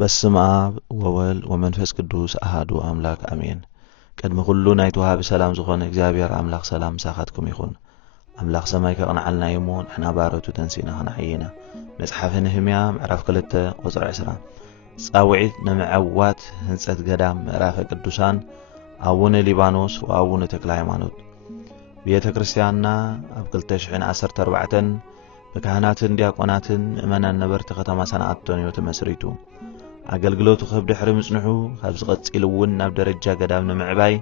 በስመ አብ ወወልድ ወመንፈስ ቅዱስ አሐዱ አምላክ አሜን። ቅድሚ ኩሉ ናይ ተዋሃቢ ሰላም ዝኾነ እግዚአብሔር አምላክ ሰላም ሳኻትኩም ይኹን። አምላክ ሰማይ ከቕንዓልና እሞ ንሕና ባሮቱ ተንሲእና ኸንዓይና። መጽሓፈ ነህምያ ምዕራፍ 2 ቁጽሪ 20 ጻውዒት ንምዕዋት ህንጸት ገዳም ምዕራፈ ቅዱሳን አቡነ ሊባኖስ ወአቡነ ተክለ ሃይማኖት ቤተ ክርስቲያንና ኣብ 2014 በካህናትን ዲያቆናትን ምእመናን ነበርቲ ከተማ ሰንዓቶን እዩ ተመስሪቱ። አገልግሎቱ ከብድሕሪ ምጽንሑ ካብ ዝቐጽል እውን ናብ ደረጃ ገዳም ንምዕባይ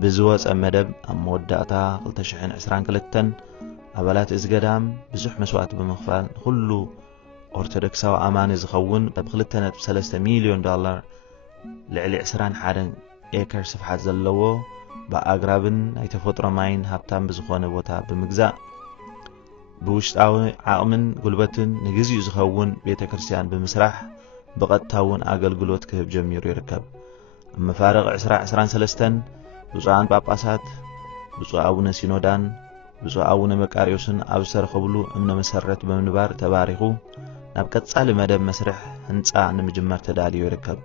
ብዝወፀ መደብ ኣብ መወዳእታ 2022 ኣባላት እዚ ገዳም ብዙሕ መስዋዕት ብምኽፋል ኩሉ ኦርቶዶክሳዊ ኣማኒ ዝኸውን ኣብ 2.3 ሚልዮን ዶላር ልዕሊ 21 ኤከር ስፍሓት ዘለዎ ብኣግራብን ናይ ተፈጥሮ ማይን ሃብታም ብዝኾነ ቦታ ብምግዛእ ብውሽጣዊ ዓቕምን ጉልበትን ንግዚኡ ዝኸውን ቤተ ክርስቲያን ብምስራሕ بقطعون አገልግሎት ክህብ ጀሚሩ ይርከብ። መፋረቕ 2023 ብፁዓን ጳጳሳት ብፁዕ አቡነ ሲኖዳን ብፁዕ አቡነ መቃርዮስን ኣብ ዝተረኸብሉ እምነ መሰረት ብምንባር ተባሪኹ ናብ ቀጻሊ መደብ መስርሕ ህንጻ ንምጅመር ተዳልዩ ይርከብ።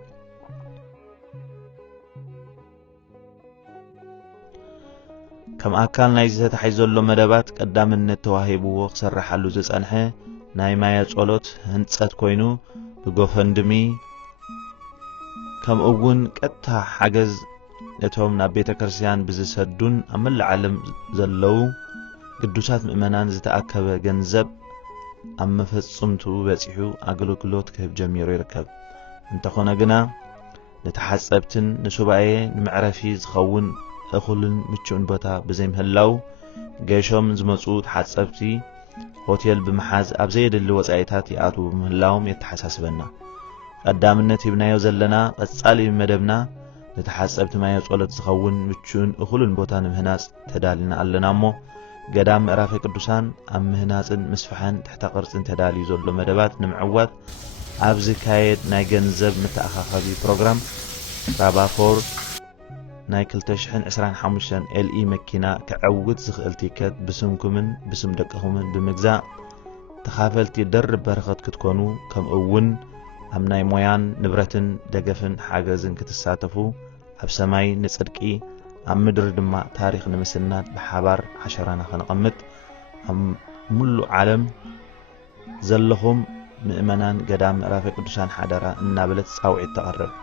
ከም ኣካል ናይ ዝተታሕይ ዘሎ መደባት ቀዳምነት ተዋሂብዎ ክሰርሓሉ ዝጸንሐ ናይ ማያ ጸሎት ህንጸት ኮይኑ ጎፈንድሚ ከም እውን ቀጥታ ሓገዝ ነቶም ናብ ቤተ ክርስቲያን ብዝሰዱን ኣብ መላእ ዓለም ዘለው ቅዱሳት ምእመናን ዝተኣከበ ገንዘብ ኣብ መፈጽምቱ በጺሑ ኣገልግሎት ክህብ ጀሚሩ ይርከብ። እንተኾነ ግና ነተሓጸብትን ንሱባኤ ንምዕረፊ ዝኸውን እኹልን ምቹእን ቦታ ብዘይምህላው ገሾም ዝመጹ ተሓጸብቲ ሆቴል ብምሓዝ ኣብ ዘይደሊ ወጻኢታት ይኣትዉ ምህላዎም የተሓሳስበና። ቀዳምነት ይብናዮ ዘለና ቀጻሊ መደብና ነተሓጸብቲ ማየ ጸሎት ዝኸውን ምቹእን እኹልን ቦታ ንምህናጽ ተዳሊና ኣለና እሞ ገዳም ምዕራፈ ቅዱሳን ኣብ ምህናጽን ምስፍሐን ትሕተ ቅርጽን ተዳልዩ ዘሎ መደባት ንምዕዋት ኣብ ዝካየድ ናይ ገንዘብ ምትኣኻኸቢ ፕሮግራም ራባፎር ናይ 2025 ኤልኢ መኪና ክዕውት ዝኽእል ቲኬት ብስምኩምን ብስም ደቅኹምን ብምግዛእ ተኻፈልቲ ደርብ በረኸት ክትኮኑ ከም እውን ኣብ ናይ ሞያን ንብረትን ደገፍን ሓገዝን ክትሳተፉ ኣብ ሰማይ ንጽድቂ ኣብ ምድሪ ድማ ታሪኽ ንምስናድ ብሓባር ዓሸራና ኸነቐምጥ ኣብ ሙሉእ ዓለም ዘለኹም ምእመናን ገዳም ምዕራፈ ቅዱሳን ሓደራ እናበለት ጻውዒት ተቐርብ።